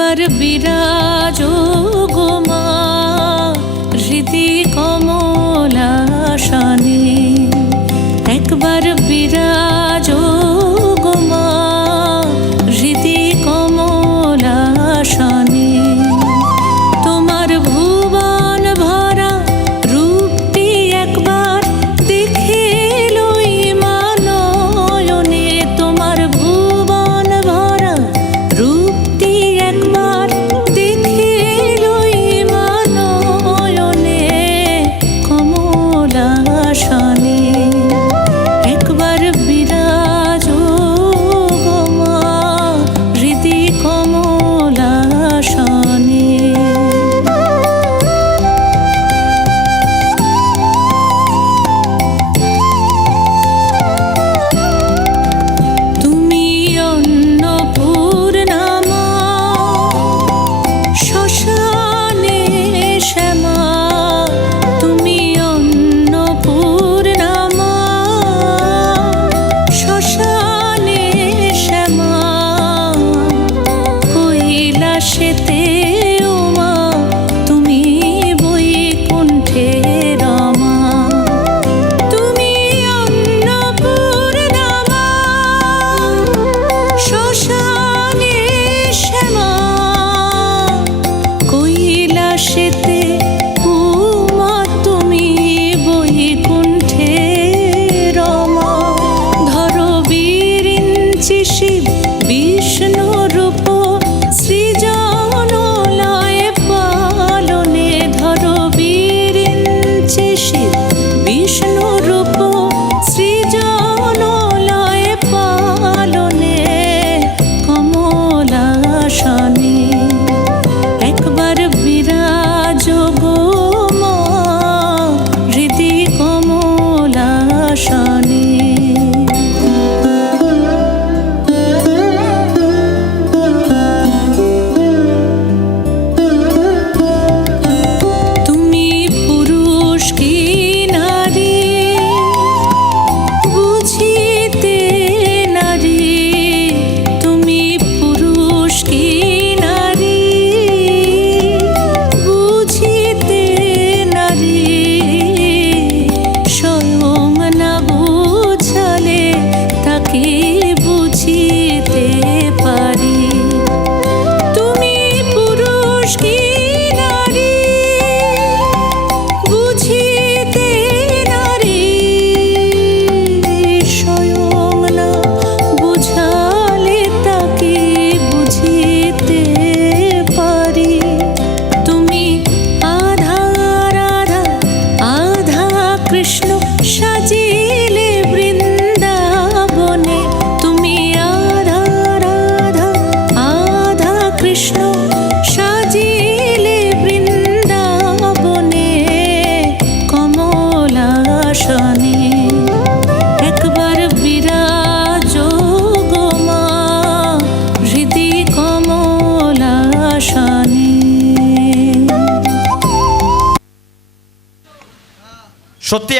একবার বিরাজো গো মা হৃদি কমলাসনে, একবার বিরাজো গো মা হৃদি কমলাসনে। তোমার ভুবন ভরা রূপটি একবার দেখে লই মা নয়নে, তোমার ভুবন ভরা রূপটি একবার দেখে লই মা নয়নে কমলাসনে। একবার বিরাজো গো মা হৃদি কমলাসনে। তুমি অন্নপূর্ণা মা শ্মশানে শ্যামা, তুমি অন্নপূর্ণা মা শ্মশানে শ্যামা। কৈলাসেতে ও মা তুমি বৈকুণ্ঠে রমা, তুমি অন্নপূর্ণা মা শ্মশানে শ্যামা। কৈলাসেতে ও মা তুমি বৈকুণ্ঠে রমা। ধরো বিরিঞ্চি শিব বিষ্ণু রূপ সৃজন লয় পালনে, ধরো বিরিঞ্চি শিব বিষ্ণু রূপ সৃজন লয় পালনে কমলাসনে। একবার বিরাজো গো মা হৃদি কমলাসনে। তুমি পুরুষ কি নারী বুঝিতে নারী, তুমি পুরুষ কি নারী বুঝিতে নারী। স্বয়ং না বুঝালে তাকে বুঝিতে পারি। তুমি পুরুষ কি নারী বুঝিতে নারী, স্বয়ং না বুঝালে তাকে বুঝিতে পারি। তুমি আধা রাধা আধা কৃষ্ণ সাজিলে বৃন্দাবনে, তুমি আধা রাধা আধা কৃষ্ণ সাজিলে বৃন্দাবনে কমলাসনে। একবার বিরাজো গো মা হৃদি কমলাসনে। সত্যি